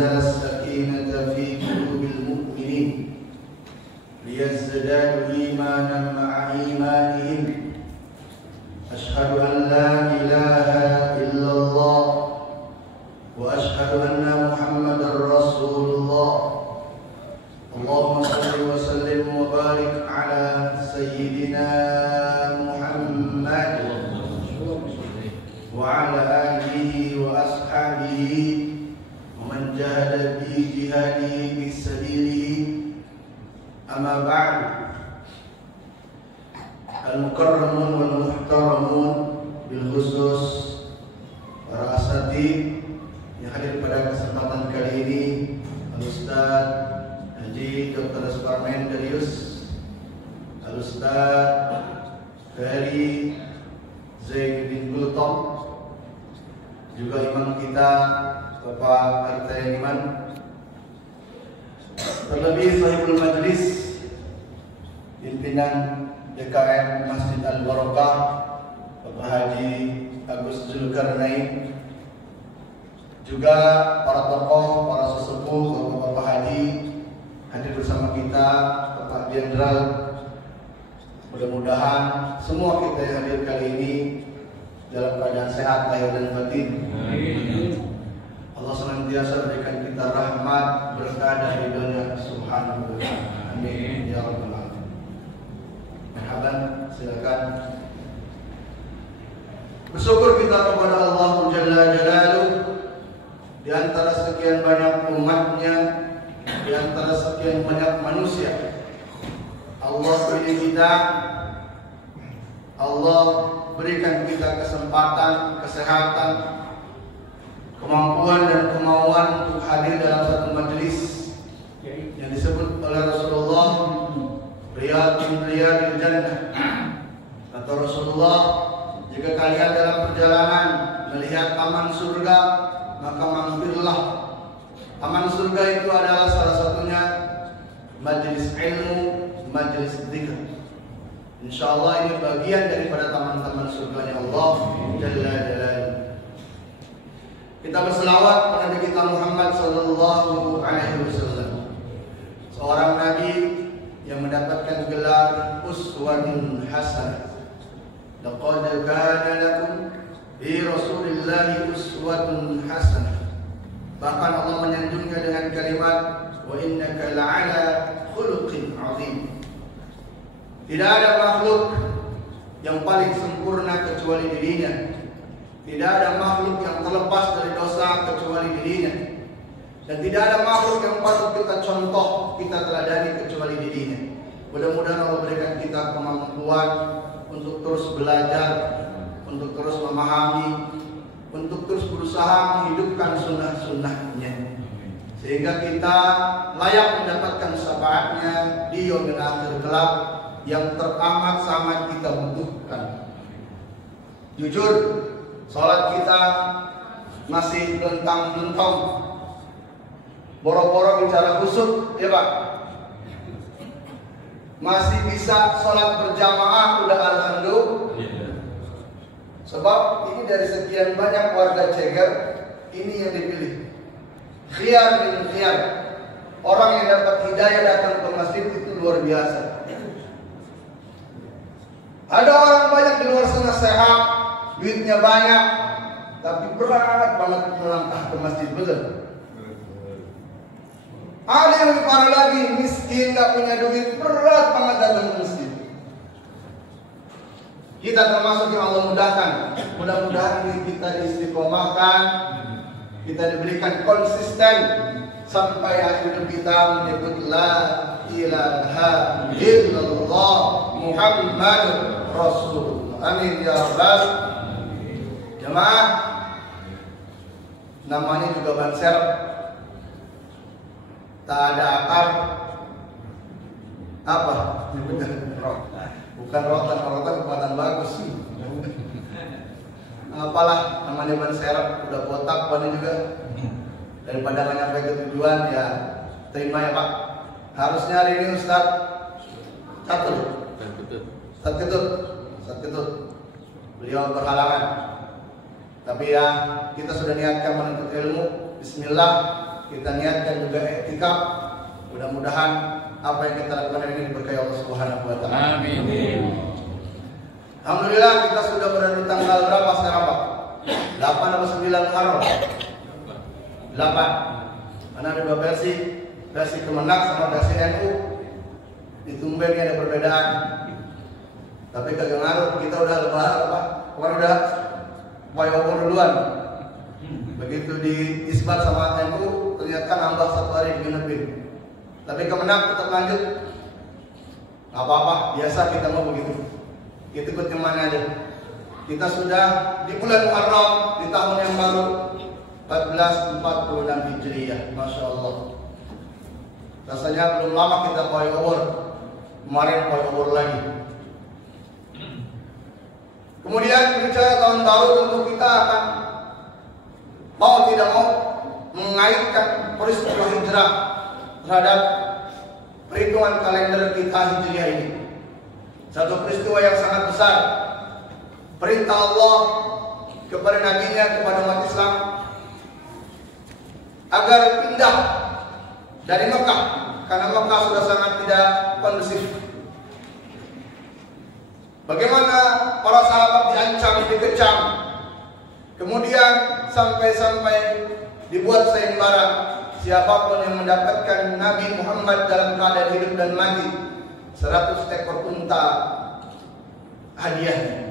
أنزل السكينة في قلوب المؤمنين ليزدادوا إيمانا مع إيمانهم أشهد أن لا إله إلا الله وأشهد أن محمدا رسول الله اللهم صل وسلم وبارك على سيدنا محمد وعلى آله وأصحابه ومن جاهد في جهاده في سبيله أما بعد المكرمون والmuhtaramun bilkhusus para asatidz yang hadir pada kesempatan kali ini, Al-Ustaz Haji Dr. Suparmen Darius, Al-Ustaz Ferry Zainuddin Gultom, juga imam kita Bapak RT Iman, terlebih sahibul majlis pimpinan DKM Masjid Al-Barakah Bapak Haji Agus Zulkarnain, juga para tokoh, para sesepuh, Bapak Haji hadir bersama kita, Bapak Jenderal. Mudah-mudahan semua kita yang hadir kali ini dalam keadaan sehat lahir dan batin. Allah senantiasa berikan kita rahmat, berkah dan ridhonya subhanahu wa ta'ala. Amin ya rabbal alamin. Marhaban, silakan. Bersyukur kita kepada Allah Jalla Jalaluh, di antara sekian banyak umatnya, di antara sekian banyak manusia, Allah pilih kita, Allah berikan kita kesempatan, kesehatan, kemampuan dan kemauan untuk hadir dalam satu majelis yang disebut oleh Rasulullah Riyadun Riyadil Jannah. Kata Rasulullah, jika kalian dalam perjalanan melihat taman surga, maka mampirlah. Taman surga itu adalah salah satunya majelis ilmu, majelis dzikir. Insyaallah ini bagian daripada taman-taman surganya Allah Jalla Jalaluh. Kita berselawat pada Nabi kita Muhammad sallallahu alaihi wasallam, seorang nabi yang mendapatkan gelar uswatun hasanah. Laqad kana lakum fi Rasulillahi uswatun hasanah. Bahkan Allah menyanjungnya dengan kalimat wa innaka la'ala khuluqin 'azim. Tidak ada makhluk yang paling sempurna kecuali dirinya. Tidak ada makhluk yang terlepas dari dosa kecuali dirinya. Dan tidak ada makhluk yang patut kita contoh, kita teladani kecuali dirinya. Mudah-mudahan Allah berikan kita kemampuan untuk terus belajar, untuk terus memahami, untuk terus berusaha menghidupkan sunnah-sunnahnya, sehingga kita layak mendapatkan syafaatnya di yaumil akhir kelak yang teramat sangat kita butuhkan. Jujur, salat kita masih belentang-belentong, boro-boro bicara khusyuk, ya Pak. Masih bisa salat berjamaah, udah alhamdulillah. Sebab ini dari sekian banyak warga Ceger, ini yang dipilih. Khiyar bin khiyar. Orang yang dapat hidayah datang ke masjid itu luar biasa. Ada orang banyak di luar sana sehat, duitnya banyak, tapi berat banget melangkah ke masjid, betul? Ada yang lebih parah lagi, miskin, gak punya duit, berat banget datang ke masjid. Kita termasuk yang Allah mudahkan. Mudah-mudahan kita diistiqomahkan, kita diberikan konsisten sampai akhir hidup kita menyebut la ilaha illallah Muhammadur Rasulullah. Amin ya rabbal. Jemaah, namanya juga banser, tak ada akar. Apa? Bukan rotan, rotan kekuatan bagus. Apalah namanya ban serep, udah botak bannya juga. Daripada nggak nyampe ke tujuan, ya terima ya Pak. Harusnya hari ini Ustaz Catur, Ustaz Ketut, beliau berhalangan. Tapi ya kita sudah niatkan menuntut ilmu. Bismillah, kita niatkan juga iktikaf. Mudah-mudahan apa yang kita lakukan ini diberkahi Allah Subhanahu wa taala. Amin. Alhamdulillah kita sudah berada di tanggal berapa sekarang, Pak? 8 atau 9 Muharram? 8. Karena ada dua versi Kemenak sama versi NU. Di Tumben ada perbedaan. Tapi kagak ngaruh, kita udah lebaran apa? Kemarin udah flyover duluan. Begitu di isbat sama NU ternyata nambah 1 hari digenepin. Tapi Kemenak tetap lanjut. Gak apa-apa, biasa kita mau begitu. Kita ikut yang mana aja. Kita sudah di bulan Muharram di tahun yang baru 1446 Hijriah. Masya Allah. Rasanya belum lama kita flyover. Kemarin flyover lagi. Kemudian berbicara tahun baru, tentu kita akan mau tidak mau mengaitkan peristiwa hijrah terhadap perhitungan kalender kita Hijriah ini. Satu peristiwa yang sangat besar. Perintah Allah kepada Nabi-Nya, kepada umat Islam agar pindah dari Mekah, karena Mekah sudah sangat tidak kondusif. Bagaimana para sahabat diancam, dikecam, kemudian sampai dibuat sayembara, siapapun yang mendapatkan Nabi Muhammad dalam keadaan hidup dan mati, 100 ekor unta hadiahnya.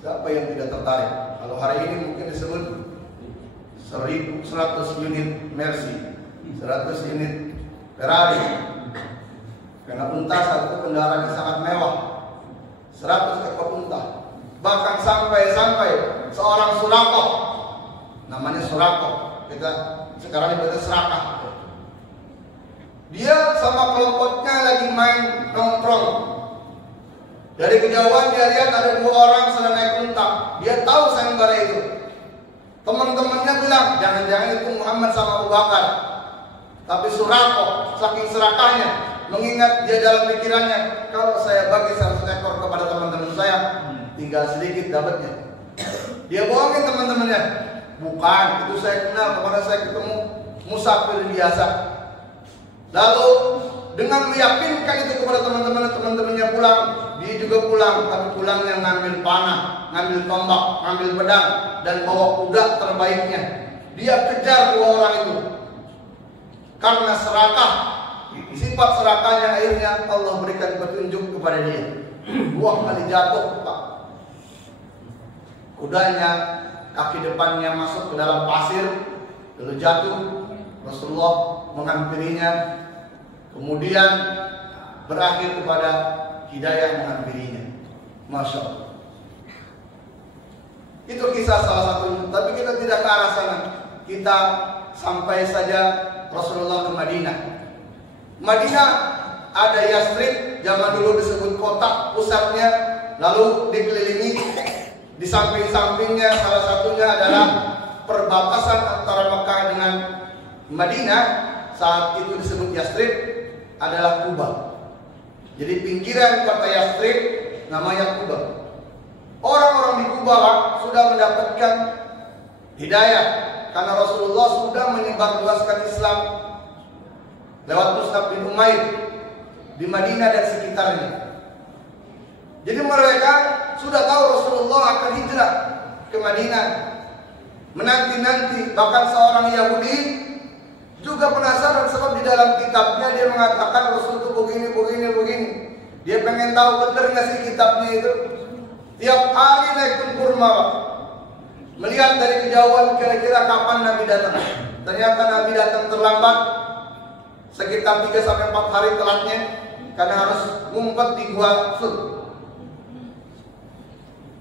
Siapa yang tidak tertarik? Kalau hari ini mungkin disebut 100 unit Mercy, 100 unit Ferrari. Karena unta satu kendaraan yang sangat mewah. 100 ekor unta. Bahkan sampai seorang Surakoh, namanya Surakoh, kita sekarang disebut serakah. Dia sama kelompoknya lagi main nongkrong. Dari kejauhan dia lihat ada 2 orang sedang naik unta. Dia tahu sayembara itu. Teman-temannya bilang, jangan-jangan itu Muhammad sama Abu Bakar. Tapi Surakoh saking serakahnya, mengingat dia dalam pikirannya, kalau saya bagi 100 ekor kepada teman-teman saya, tinggal sedikit dapatnya. Dia bohongin teman-temannya. Bukan, itu saya kenal, kemarin saya ketemu musafir biasa. Lalu dengan meyakinkan itu kepada teman-temannya pulang, dia juga pulang, tapi pulangnya ngambil panah, ngambil tombak, ngambil pedang, dan bawa kuda terbaiknya. Dia kejar 2 orang itu. Karena serakah, sifat serakahnya akhirnya Allah berikan petunjuk kepada dia. 2 kali jatuh, Pak. Kudanya, kaki depannya masuk ke dalam pasir, lalu jatuh. Rasulullah menghampirinya, kemudian berakhir kepada hidayah menghampirinya. Masya Allah. Itu kisah salah satu. Tapi kita tidak ke arah sana. Kita sampai saja Rasulullah ke Madinah. Madinah ada Yasrib, zaman dulu disebut kota pusatnya, lalu dikelilingi di samping-sampingnya, salah satunya adalah perbatasan antara Mekah dengan Madinah. Saat itu disebut Yasrib adalah Kuba. Jadi pinggiran kota Yasrib namanya Kuba. Orang-orang di Kuba sudah mendapatkan hidayah karena Rasulullah sudah menyebarluaskan Islam lewat Mus'ab bin Umair di Madinah dan sekitarnya. Jadi mereka sudah tahu Rasulullah akan hijrah ke Madinah. Menanti-nanti, bahkan seorang Yahudi juga penasaran sebab di dalam kitabnya dia mengatakan Rasul itu begini. Dia pengen tahu benar nggak sih kitabnya itu. Tiap hari naik kurma, melihat dari kejauhan kira-kira kapan Nabi datang. Ternyata Nabi datang terlambat, sekitar 3-4 hari telatnya, karena harus ngumpet di Gua Sur.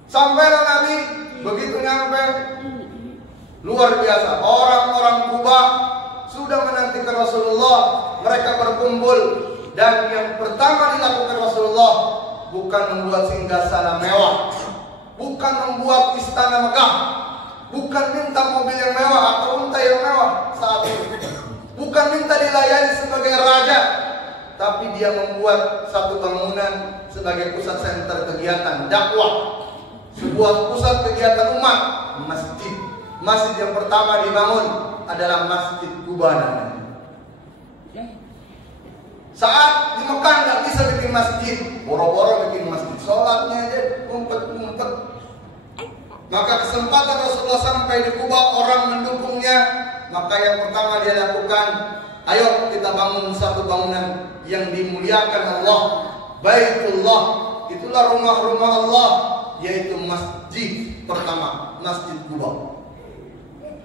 Sampailah Nabi, begitu nyampe, luar biasa. Orang-orang Kuba sudah menantikan Rasulullah. Mereka berkumpul, dan yang pertama dilakukan Rasulullah bukan membuat singgasana mewah, bukan membuat istana megah, bukan minta mobil yang mewah atau unta yang mewah saat itu, bukan minta dilayani sebagai raja, tapi dia membuat satu bangunan sebagai pusat senter kegiatan dakwah, sebuah pusat kegiatan umat, masjid. Masjid yang pertama dibangun adalah Masjid Quba namanya. Saat di Mekah nggak bisa bikin masjid, boro-boro bikin masjid, sholatnya aja ngumpet-ngumpet. Maka kesempatan Rasulullah sampai di Quba, orang mendukungnya. Maka yang pertama dia lakukan, ayo kita bangun satu bangunan yang dimuliakan Allah, Baitullah. Itulah rumah-rumah Allah, yaitu masjid pertama, Masjid Quba.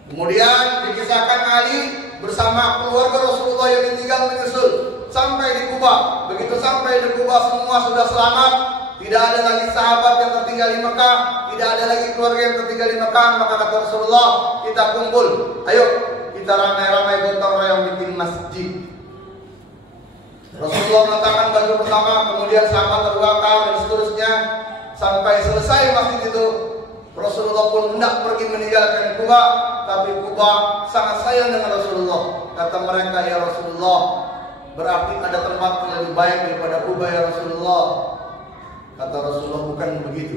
Kemudian dikisahkan Ali bersama keluarga Rasulullah yang ditinggal menyusul sampai di Quba. Begitu sampai di Quba semua sudah selamat. Tidak ada lagi sahabat yang tertinggal di Mekah, tidak ada lagi keluarga yang tertinggal di Mekah. Maka kata Rasulullah, kita kumpul, ayo kita ramai-ramai gotong royong bikin masjid. Rasulullah meletakkan batu pertama, kemudian sahabat Abu Bakar dan seterusnya. Sampai selesai masjid itu, Rasulullah pun hendak pergi meninggalkan Quba, tapi Quba sangat sayang dengan Rasulullah. Kata mereka, ya Rasulullah, berarti ada tempat yang lebih baik daripada Quba ya Rasulullah. Kata Rasulullah, bukan begitu.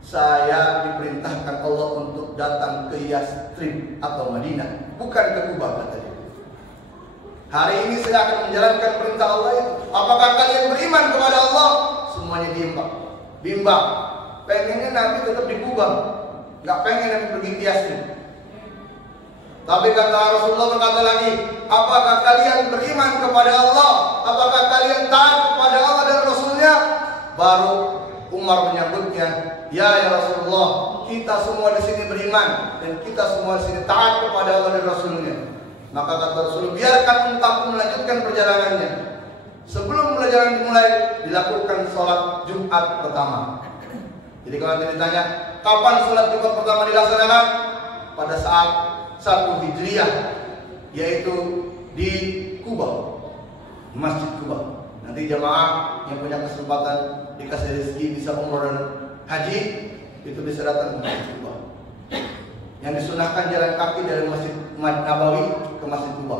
Saya diperintahkan Allah untuk datang ke Yastrib atau Madinah, bukan ke Quba, kata dia. Hari ini saya akan menjalankan perintah Allah itu. Apakah kalian beriman kepada Allah? Semuanya bimbang. Pengennya Nabi tetap di Quba, nggak pengen Nabi pergi ke Yastrib. Tapi kata Rasulullah berkata lagi, apakah kalian beriman kepada Allah? Apakah kalian taat kepada Allah dan Rasulnya? Baru Umar menyambutnya, ya Rasulullah, kita semua di sini beriman dan kita semua di sini taat kepada Allah dan Rasulnya. Maka kata Rasulullah, biarkan untaku melanjutkan perjalanannya. Sebelum perjalanan dimulai, dilakukan sholat Jumat pertama. Jadi kalau nanti ditanya, kapan sholat Jumat pertama dilaksanakan? Pada saat 1 Hijriah, yaitu di Quba, Masjid Quba. Nanti jamaah yang punya kesempatan dikasih rezeki bisa umroh dan haji, itu bisa datang ke Masjid Quba. Yang disunahkan jalan kaki dari Masjid Nabawi ke Masjid Quba.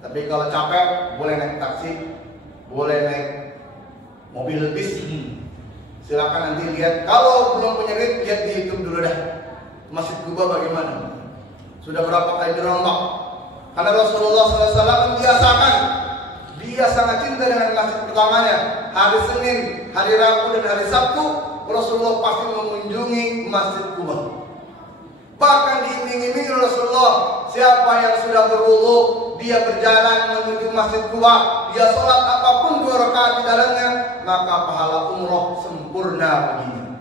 Tapi kalau capek, boleh naik taksi, boleh naik mobil bis. Silakan nanti lihat. Kalau belum punya duit, lihat di YouTube dulu dah. Masjid Quba bagaimana? Sudah berapa kali dirombak? Karena Rasulullah SAW membiasakan, dia sangat cinta dengan masjid pertamanya. Hari Senin, hari Rabu dan hari Sabtu, Rasulullah pasti mengunjungi Masjid Quba. Bahkan diiming-imingi Rasulullah, siapa yang sudah berwudu, dia berjalan menuju Masjid Quba, dia sholat apapun 2 rakaat di dalamnya, maka pahala umroh sempurna baginya.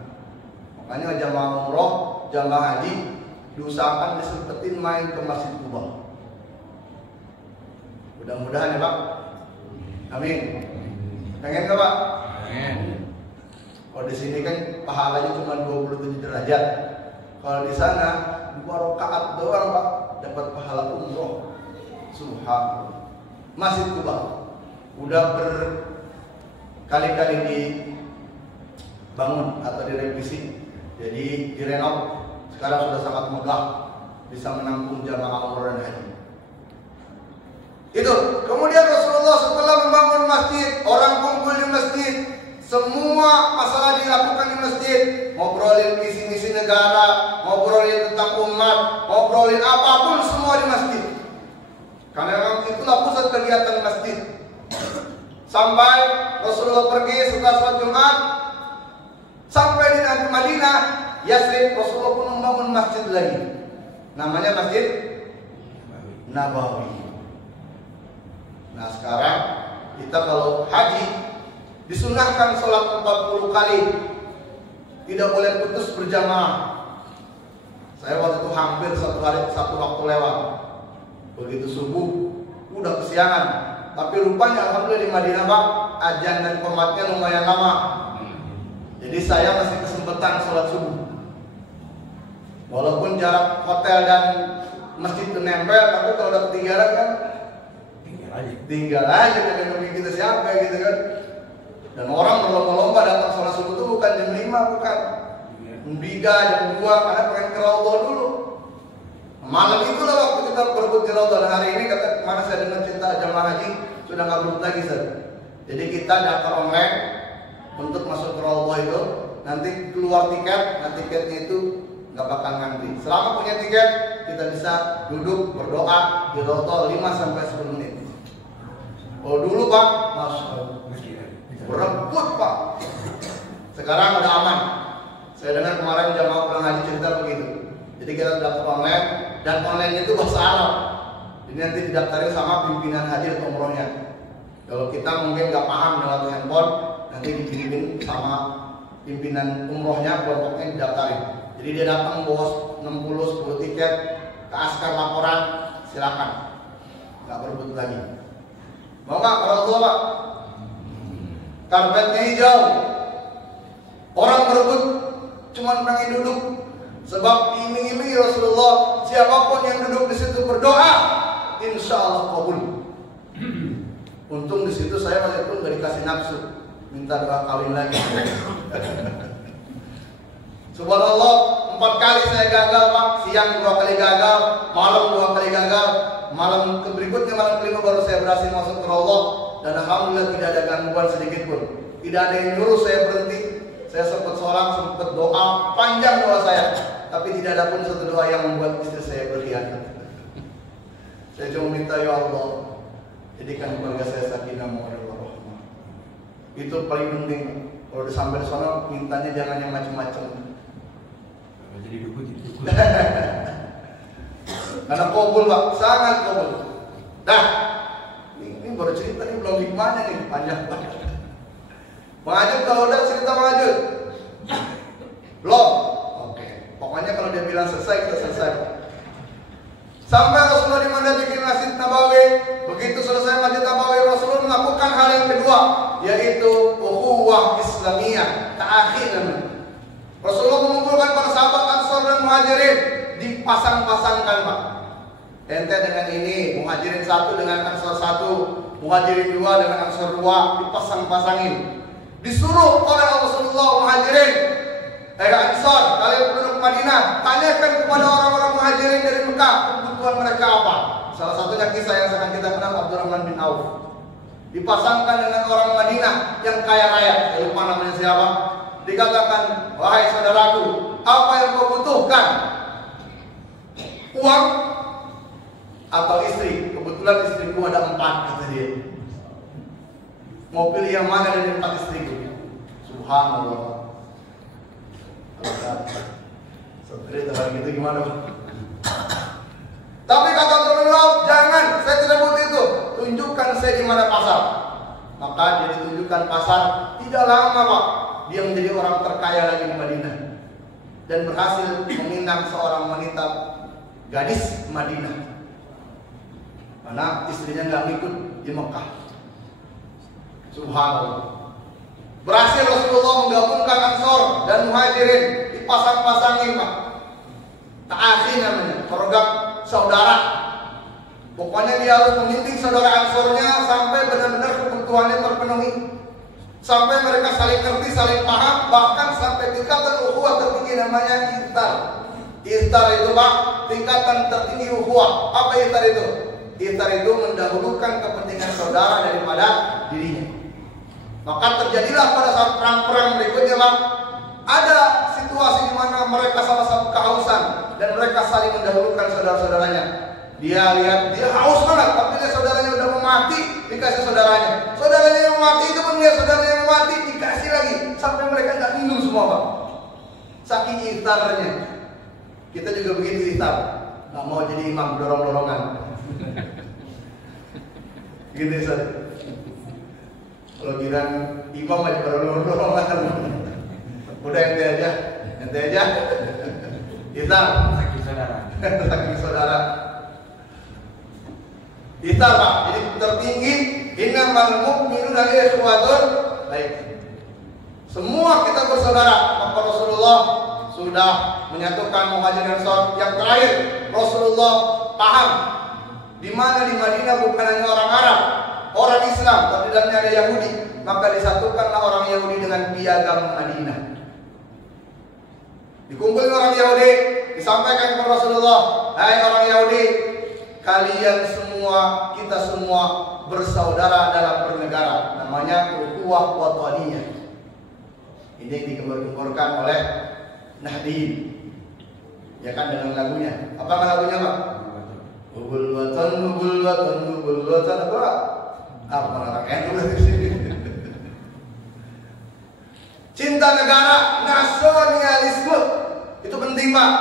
Makanya jamaah umroh, jamaah haji diusahakan disempetin main ke Masjid Quba. Mudah-mudahan ya Pak. Amin. Pengen nggak Pak? Pengen. Kalau di sini kan pahalanya cuma 27 derajat. Kalau di sana 2 rakaat doang Pak, dapat pahala umroh. Subhanallah. Masjid Quba udah berkali-kali dibangun atau direvisi, jadi direnov. Sekarang sudah sangat megah, bisa menampung jamaah umroh dan haji. Itu. Kemudian Rasulullah setelah membangun masjid, orang kumpul di masjid, semua masalah dilakukan di masjid. Ngobrolin misi-misi negara, ngobrolin tentang umat, ngobrolin apapun semua di masjid. Karena memang itulah pusat kegiatan masjid. Sampai Rasulullah pergi setelah sholat Jumat, sampai di Madinah, Yastrib, Rasulullah pun membangun masjid lagi. Namanya Masjid Nabawi. Nah sekarang kita kalau haji disunahkan sholat 40 kali, tidak boleh putus berjamaah. Saya waktu itu hampir satu waktu lewat. Begitu subuh udah kesiangan, tapi rupanya alhamdulillah di Madinah Pak, azan dan qomatnya lumayan lama. Jadi saya masih kesempatan sholat subuh. Walaupun jarak hotel dan masjid itu nempel, tapi kalau udah ketinggalan kan tinggal aja dengan nungguin kita siapa gitu kan. Dan orang berlomba-lomba datang sholat subuh itu bukan jam 5, bukan 3, jam 2, karena pengen ke Raudhah dulu. Malam itulah waktu kita berebut di Raudhah. Hari ini kata mana saya dengar cerita jamaah haji sudah nggak berebut lagi Sir. Jadi kita daftar online untuk masuk ke Raudhah itu, nanti keluar tiket, nah tiketnya itu nggak bakal ngantri. Selama punya tiket, kita bisa duduk berdoa di roto 5-10 menit. Oh dulu Pak, Masya Allah, berebut Pak. Sekarang udah aman. Saya dengar kemarin jamaah pulang haji cerita begitu. Jadi kita daftar online, dan online itu bahasa Arab. Jadi nanti didaftarin sama pimpinan haji atau umrohnya. Kalau kita mungkin nggak paham lewat handphone, nanti dibimbing sama pimpinan umrohnya, kelompoknya didaftarin. Jadi dia datang bawa 60-10 tiket ke askar laporan, silakan. Nggak berebut lagi. Mau nggak kalau tua Pak? Karpetnya hijau. Orang berebut cuma pengen duduk. Sebab diiming-imingi Rasulullah, siapapun yang duduk di situ berdoa, insya Allah kabul. Untung di situ saya masih pun nggak dikasih nafsu, minta doa kawin lagi. Subhanallah, 4 kali saya gagal Pak. Siang 2 kali gagal, malam 2 kali gagal. Malam berikutnya, malam kelima baru saya berhasil masuk ke Allah. Dan alhamdulillah tidak ada gangguan sedikit pun. Tidak ada yang nyuruh saya berhenti. Saya sempat sholat, sempat doa, panjang doa saya. Tapi tidak ada pun satu doa yang membuat istri saya berkhianat. Saya cuma minta, ya Allah, jadikan keluarga saya sakinah mawaddah warahmah. Itu paling penting. Kalau udah sampai di sana, mintanya jangan yang macam-macam. Jadi dukun. Karena kabul Pak, sangat kabul. Nah, ini baru cerita nih, belum hikmahnya nih, panjang banget. Mengajut kalau udah cerita mengajut. Belum? Oke. Pokoknya kalau dia bilang selesai, kita selesai. Sampai Rasulullah di mana bikin Masjid Nabawi. Begitu selesai Masjid Nabawi, Rasulullah melakukan hal yang kedua, yaitu ukhuwah Islamiyah, ta'akhir namanya. Rasulullah mengumpulkan para sahabat Ansar dan Muhajirin, dipasang-pasangkan Pak. Ente dengan ini, Muhajirin 1 dengan Ansar 1, Muhajirin 2 dengan Ansar 2, dipasang-pasangin. Disuruh oleh Rasulullah Muhajirin, Ansar, kalian penduduk Madinah, tanyakan kepada orang-orang Muhajirin dari Mekah kebutuhan mereka apa. Salah satunya kisah yang akan kita kenal, Abdurrahman bin Auf. Dipasangkan dengan orang Madinah yang kaya raya, saya lupa namanya siapa. Dikatakan, wahai saudaraku, apa yang kau butuhkan? Uang atau istri? Kebetulan istriku ada 4, kata dia. Mau pilih yang mana dari 4 istriku? Subhanallah. Seperti hal gitu gimana? Tapi kata Rasulullah, jangan, saya tidak butuh itu. Tunjukkan saya di mana pasar. Maka dia ditunjukkan pasar. Tidak lama Pak, dia menjadi orang terkaya lagi di Madinah dan berhasil meminang seorang wanita gadis Madinah. Karena istrinya nggak ngikut di Mekah. Subhanallah. Berhasil Rasulullah menggabungkan Ansor dan Muhajirin, dipasang-pasangin Pak. Ta'akhir namanya, program saudara. Pokoknya dia harus membimbing saudara Ansornya sampai benar-benar kebutuhannya terpenuhi. Sampai mereka saling ngerti, saling paham, bahkan sampai tingkatan ukhuwah tertinggi namanya ihtar. Ihtar itu Pak, tingkatan tertinggi ukhuwah. Apa ihtar itu? Ihtar itu mendahulukan kepentingan saudara daripada dirinya. Maka terjadilah pada saat perang-perang berikutnya Pak, ada situasi di mana mereka sama-sama kehausan dan mereka saling mendahulukan saudara-saudaranya. Dia lihat dia haus banget, tapi dia saudaranya udah mau mati, dikasih saudaranya. Saudaranya yang mati itu pun lihat saudaranya yang mati, dikasih lagi sampai mereka nggak minum semua Pak. Saking ihtarnya. Kita juga begitu ihtar, nggak mau jadi imam dorong-dorongan. Gitu Ustaz. Kalau bilang imam aja dorong-dorongan. Udah ente aja. Ihtar. Saking saudara. Saking saudara. Ihtar Pak, jadi tertinggi. Innamal mu'minuna ikhwatun. Baik. Semua kita bersaudara. Maka Rasulullah sudah menyatukan Muhajirin Ansar. Yang terakhir, Rasulullah paham di mana di Madinah bukan hanya orang Arab, orang Islam, tapi dalamnya ada Yahudi. Maka disatukanlah orang Yahudi dengan piagam Madinah. Dikumpulkan orang Yahudi, disampaikan kepada Rasulullah, hai orang Yahudi, kalian semua, kita semua bersaudara dalam bernegara. Namanya ukhuwah wataniyah. Ini digembar-gemborkan oleh Nahdien. Ya kan dengan lagunya. Apa lagunya Pak? Hubul watan apa? Apa orang NU di sini? Cinta negara, nasionalisme itu penting Pak.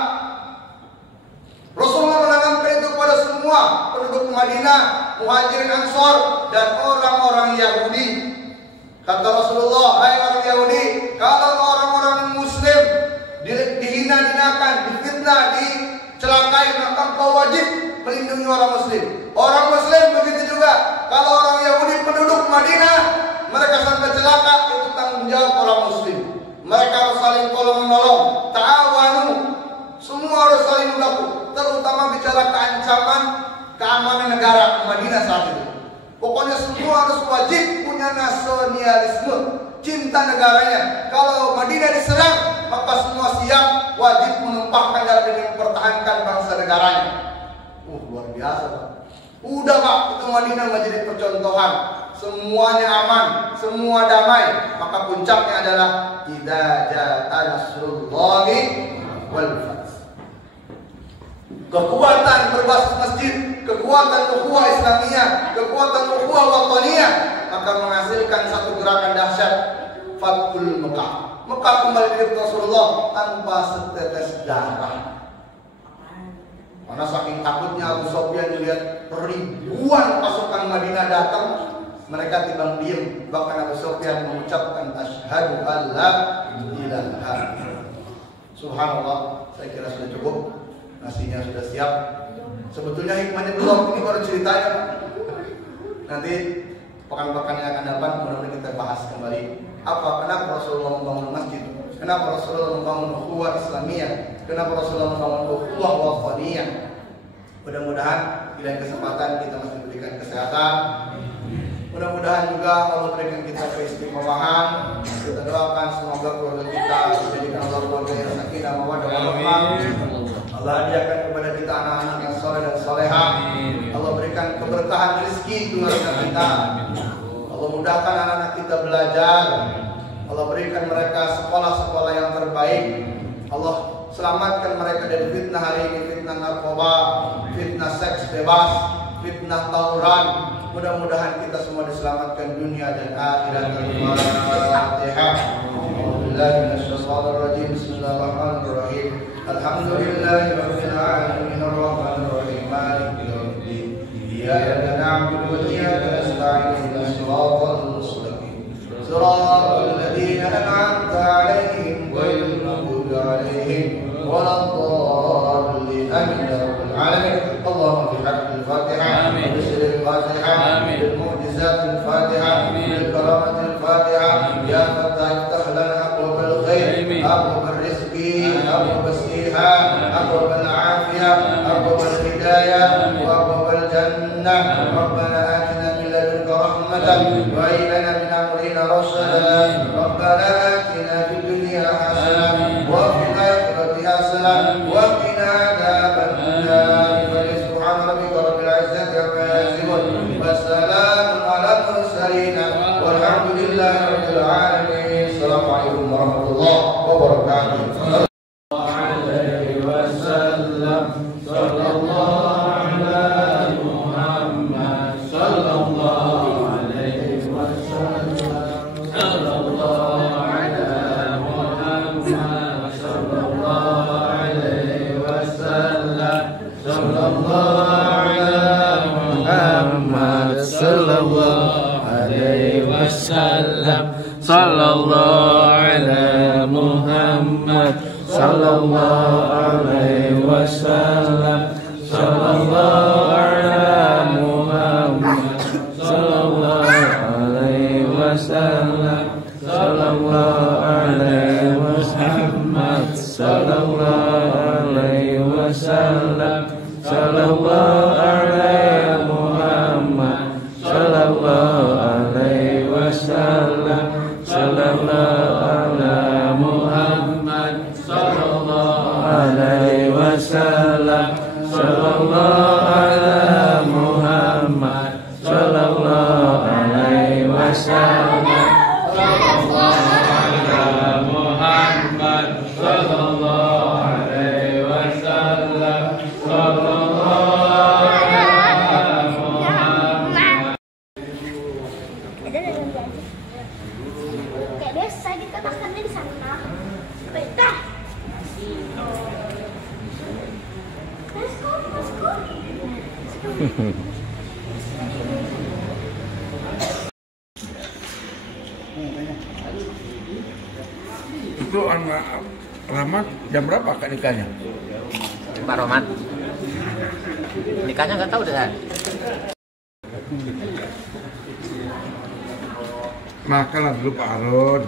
Rasulullah menanamkan itu kepada semua penduduk Madinah, Muhajirin Ansor dan orang-orang Yahudi. Kata Rasulullah, hai orang Yahudi, kalau orang-orang Muslim dihina-hinakan, difitnah, dicelakai, maka kau wajib melindungi orang Muslim. Orang Muslim begitu juga. Kalau orang Yahudi penduduk Madinah mereka sampai celaka, itu tanggung jawab orang Muslim. Mereka harus saling tolong menolong, ta'awanu, semua harus saling membantu. Terutama bicara keancaman keamanan negara Madinah saat itu. Pokoknya semua harus wajib punya nasionalisme, cinta negaranya. Kalau Madinah diserang, maka semua siap, wajib menumpahkan darah demi mempertahankan bangsa negaranya. Luar biasa Pak. Udah Pak, itu Madinah menjadi percontohan. Semuanya aman, semua damai. Maka puncaknya adalah idza jaa nasrullahi wal fath. Kekuatan berbasis masjid, kekuatan ukhuwah Islamiyah, kekuatan ukhuwah wataniyah maka menghasilkan satu gerakan dahsyat, Fathul Mekah. Mekah kembali di Rasulullah tanpa setetes darah. Karena saking takutnya Abu Sufyan melihat ribuan pasukan Madinah datang, mereka timbang diam. Bahkan Abu Sufyan mengucapkan asyhadu an la ilaha illallah. Subhanallah, saya kira sudah cukup. Nasinya sudah siap. Sebetulnya hikmahnya belum, ini baru ceritanya. Nanti pekan-pekan yang akan datang mudah-mudahan kita bahas kembali kenapa Rasulullah membangun masjid, kenapa Rasulullah membangun ukhuwah Islamiyah, kenapa Rasulullah membangun ukhuwah wataniyah. Mudah-mudahan di lain kesempatan kita masih diberikan kesehatan. Mudah-mudahan juga Allah berikan kita keistiqomahan. Kita doakan semoga keluarga kita dijadikan Allah keluarga yang sakinah mawaddah warahmah. Allah hadiahkan kepada kita anak-anak yang soleh dan solehah. Allah berikan keberkahan rezeki keluarga kita. Allah mudahkan anak-anak kita belajar. Allah berikan mereka sekolah-sekolah yang terbaik. Allah selamatkan mereka dari fitnah hari ini, fitnah narkoba, fitnah seks bebas, fitnah tawuran. Mudah-mudahan kita semua diselamatkan dunia dan akhirat. Al-Fatihah. A'udzubillahi minasyaitonir rajim. Bismillahirrahmanirrahim. Alhamdulillahirabbil alamin arrahmanir rahim maliki yaumiddin. Iyyaka na'budu wa iyyaka nasta'in ihdinas siratal mustaqim. Siratal ladzina an'amta 'alaihim ghairil maghdubi 'alaihim waladdallin. Amin ya rabbal alamin. Allahumma bihaqqil Fatihah, bismil Fatihah, bil mu'jizatil Fatihah, bil karamatil Fatihah. Ya Fattah iftah lana abwabal khair, abwabal rizqi, abwabal siha, abwabal afiyah, abwabal hidayah, wa abwabal jannah. Rabbana atina min ladunka rahmatan wa hayyi lana min amrina rashada. Rabbana atina fid dunya hasanah wa fil akhirati hasanah wa qina adzaban nar. Subhana rabbika rabbil izzati amma yasifun wa salamun alal mursalin walhamdulillahi rabbil alamin. Assalamualaikum warahmatullahi wabarakatuh. Sallallahu ala Muhammad, sallallahu alaihi wasallam, sallallahu ala Muhammad, sallallahu alaihi wasallam, sallallahu alaihi wasallam, sallallahu alaihi wasallam, sallallahu alaihi Muhammad, sallallahu alaihi wasallam. Sallallahu ala Muhammad, sallallahu alaihi wasallam, sallallahu ala Muhammad, sallallahu alaihi wasallam, sallallahu ala Muhammad, sallallahu alaihi wasallam. Itu anak Rahmat jam berapa kak nikahnya? Pak Romat. Nikahnya nggak tahu deh. Makanlah dulu Pak Arun.